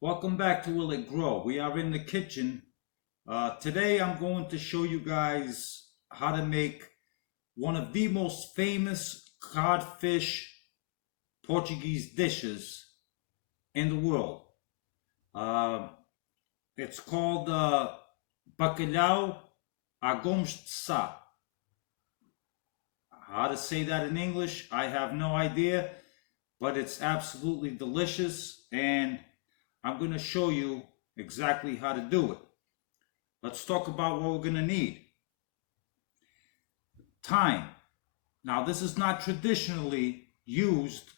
Welcome back to Will It Grow. We are in the kitchen. Today I'm going to show you guys how to make one of the most famous codfish Portuguese dishes in the world. It's called Bacalhau a Gomes de Sá. How to say that in English, I have no idea, but it's absolutely delicious, and I'm going to show you exactly how to do it. Let's talk about what we're going to need. Thyme. Now, this is not traditionally used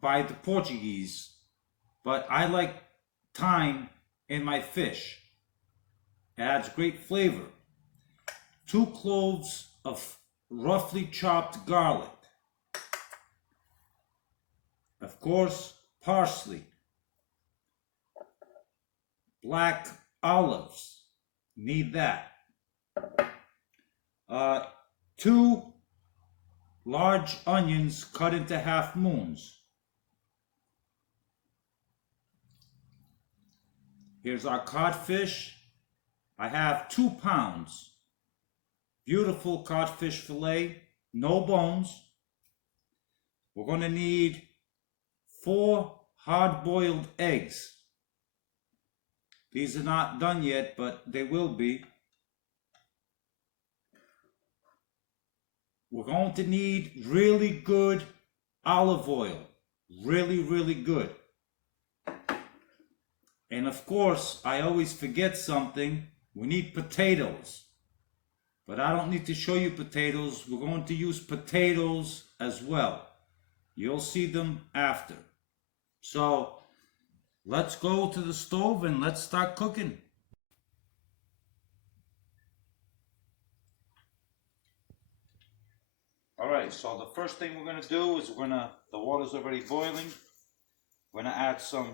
by the Portuguese, but I like thyme in my fish. It adds great flavor. 2 cloves of roughly chopped garlic. Of course, parsley. Black olives, need that. 2 large onions cut into half moons. Here's our codfish. I have 2 pounds. Beautiful codfish fillet, no bones. We're going to need 4 hard-boiled eggs. These are not done yet, but they will be. We're going to need really good olive oil. Really good. And of course, I always forget something. We need potatoes. But I don't need to show you potatoes. We're going to use potatoes as well. You'll see them after. So, let's go to the stove and let's start cooking. Alright, so the first thing we're going to do is the water's already boiling. We're going to add some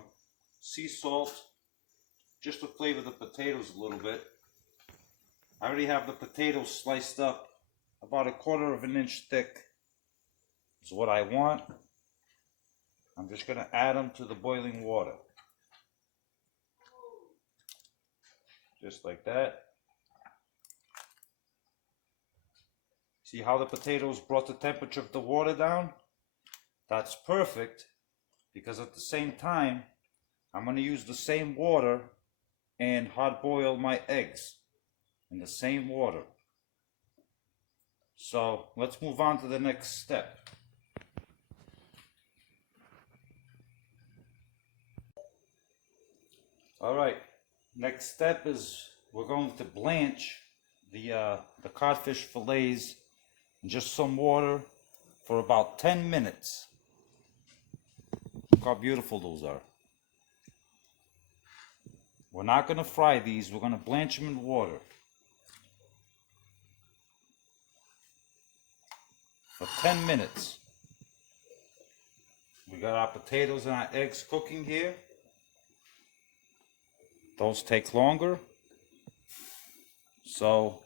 sea salt just to flavor the potatoes a little bit. I already have the potatoes sliced up about 1/4 of an inch thick. Is what I want. I'm just going to add them to the boiling water. Just like that. See how the potatoes brought the temperature of the water down? That's perfect, because at the same time, I'm going to use the same water and hard boil my eggs in the same water. So let's move on to the next step. Alright, next step is we're going to blanch the codfish fillets in just some water for about 10 minutes. Look how beautiful those are. We're not going to fry these, we're going to blanch them in water for 10 minutes. We got our potatoes and our eggs cooking here. Those take longer, so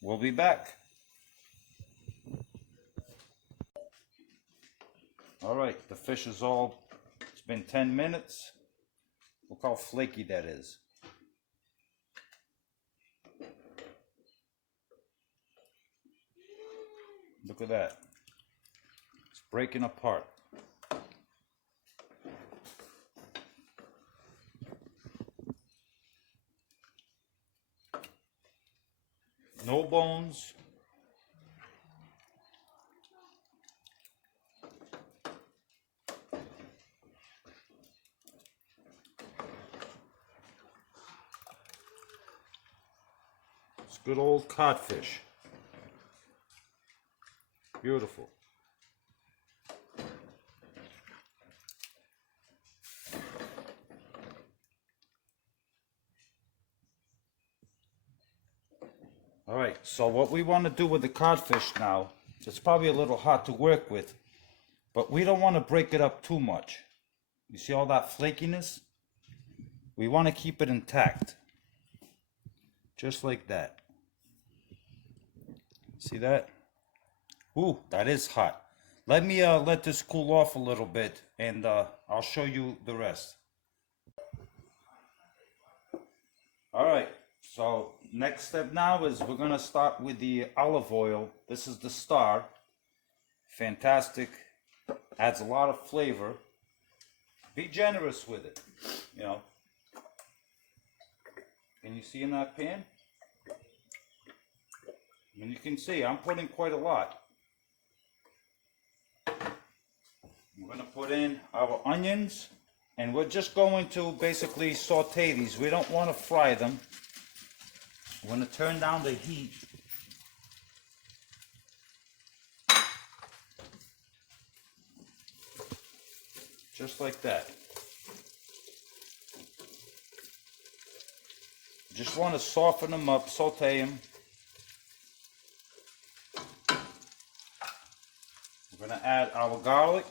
we'll be back. Alright, the fish is it's been 10 minutes. Look how flaky that is. Look at that. It's breaking apart. No bones. It's good old codfish. Beautiful. Alright, so what we want to do with the codfish now, it's probably a little hard to work with, but we don't want to break it up too much. You see all that flakiness? We want to keep it intact. Just like that. See that? Ooh, that is hot. Let me let this cool off a little bit, and I'll show you the rest. Alright, so next step now is we're going to start with the olive oil. This is the star. Fantastic. Adds a lot of flavor. Be generous with it, you know. Can you see in that pan? And you can see I'm putting quite a lot. We're going to put in our onions, and we're just going to basically saute these. We don't want to fry them. We're going to turn down the heat. Just like that. Just want to soften them up, saute them. We're going to add our garlic.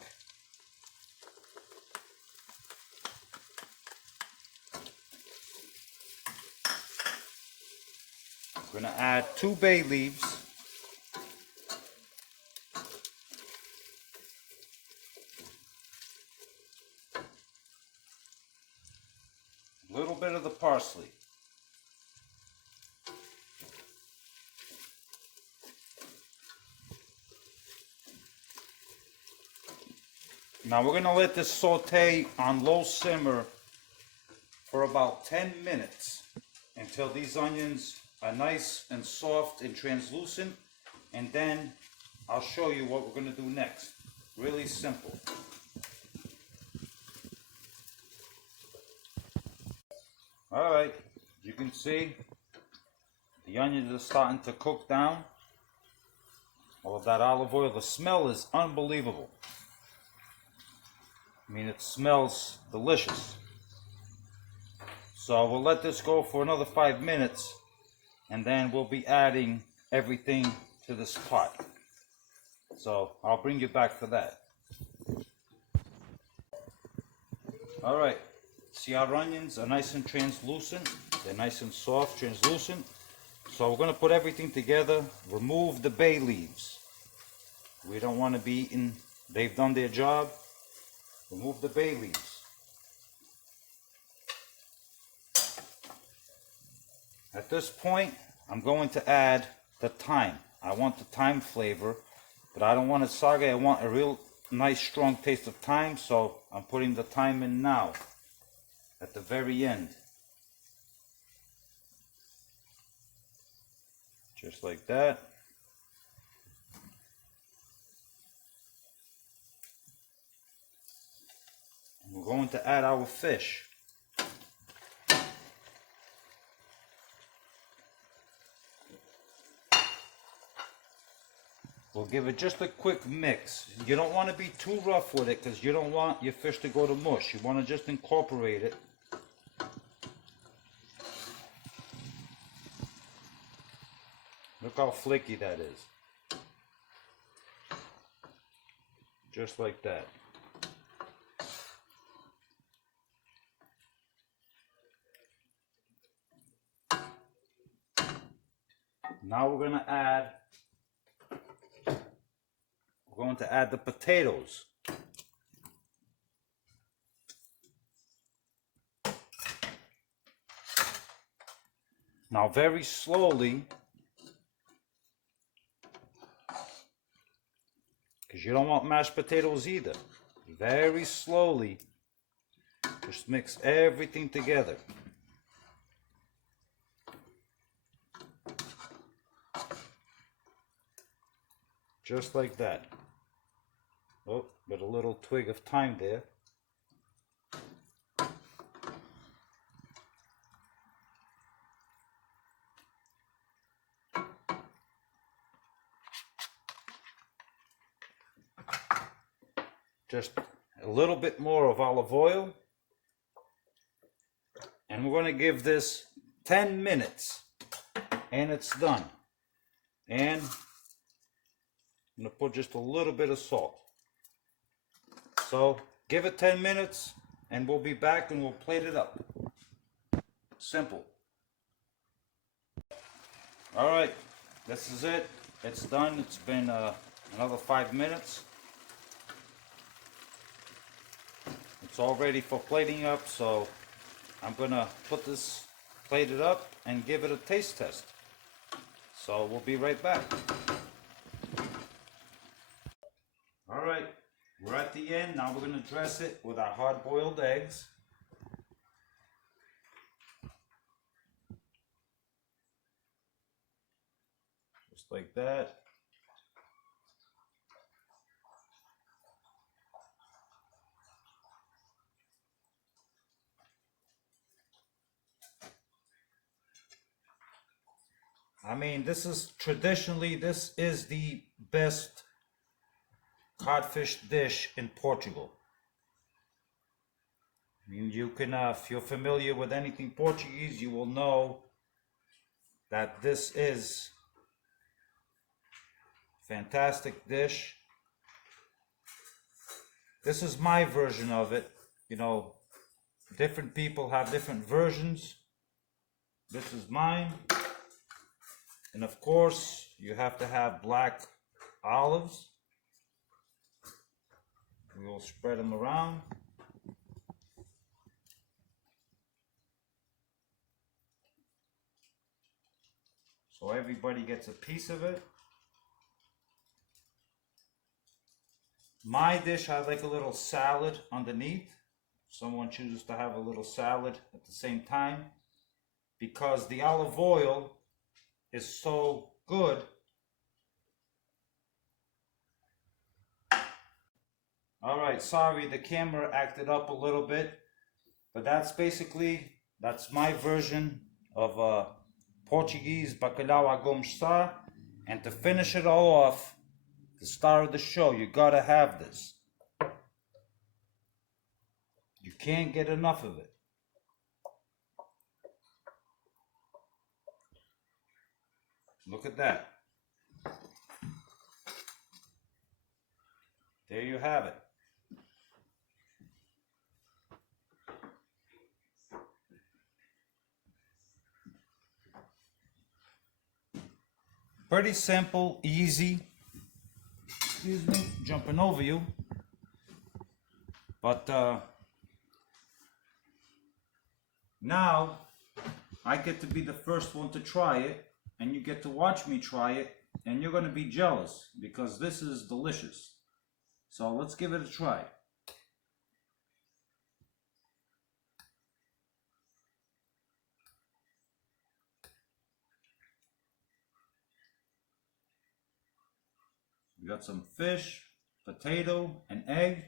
We're going to add 2 bay leaves. A little bit of the parsley. Now we're going to let this saute on low simmer for about 10 minutes until these onions are nice and soft and translucent, and then I'll show you what we're going to do next. Really simple. Alright, you can see the onions are starting to cook down. All of that olive oil, the smell is unbelievable. I mean, it smells delicious. So we'll let this go for another 5 minutes, and then we'll be adding everything to this pot. So I'll bring you back for that. Alright, see our onions are nice and translucent. They're nice and soft, translucent. So we're going to put everything together. Remove the bay leaves. We don't want to be eating. They've done their job. Remove the bay leaves. At this point, I'm going to add the thyme. I want the thyme flavor, but I don't want it soggy. I want a real nice strong taste of thyme, so I'm putting the thyme in now, at the very end. Just like that. And we're going to add our fish. We'll give it just a quick mix. You don't want to be too rough with it because you don't want your fish to go to mush. You want to just incorporate it. Look how flaky that is. Just like that. Now we're going to add the potatoes. Now very slowly, because you don't want mashed potatoes either. Very slowly, just mix everything together. Just like that. Oh, but a little twig of thyme there. Just a little bit more of olive oil. And we're going to give this 10 minutes. And it's done. And I'm going to put just a little bit of salt. So give it 10 minutes and we'll be back and we'll plate it up. Simple. Alright, this is it. It's done. It's been another 5 minutes. It's all ready for plating up, so I'm going to put this plate it up, and give it a taste test. So we'll be right back. Alright, we're at the end. Now we're going to dress it with our hard-boiled eggs. Just like that. I mean, this is the best codfish dish in Portugal. I mean, you can, if you're familiar with anything Portuguese, you will know that this is a fantastic dish. This is my version of it. You know, different people have different versions. This is mine. And of course, you have to have black olives. We will spread them around. So everybody gets a piece of it. My dish, I like a little salad underneath. Someone chooses to have a little salad at the same time, because the olive oil is so good. All right, sorry, the camera acted up a little bit, but that's my version of Portuguese Bacalhau Gomes de Sá. And to finish it all off, the star of the show, you gotta have this. You can't get enough of it. Look at that. There you have it. Pretty simple, easy. Excuse me, jumping over you. But now I get to be the first one to try it, and you get to watch me try it, and you're going to be jealous because this is delicious. So let's give it a try. We got some fish, potato, and egg.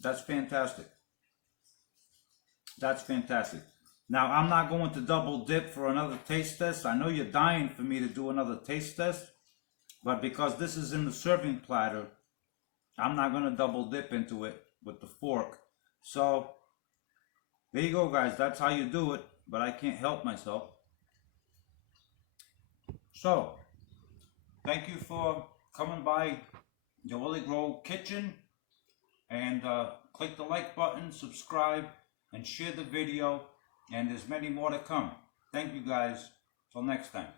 That's fantastic. That's fantastic. Now, I'm not going to double dip for another taste test. I know you're dying for me to do another taste test, but because this is in the serving platter, I'm not going to double dip into it with the fork. So, there you go, guys. That's how you do it, but I can't help myself. So, thank you for coming by the Willie Grow Kitchen, and click the like button, subscribe, and share the video, and there's many more to come. Thank you, guys. Till next time.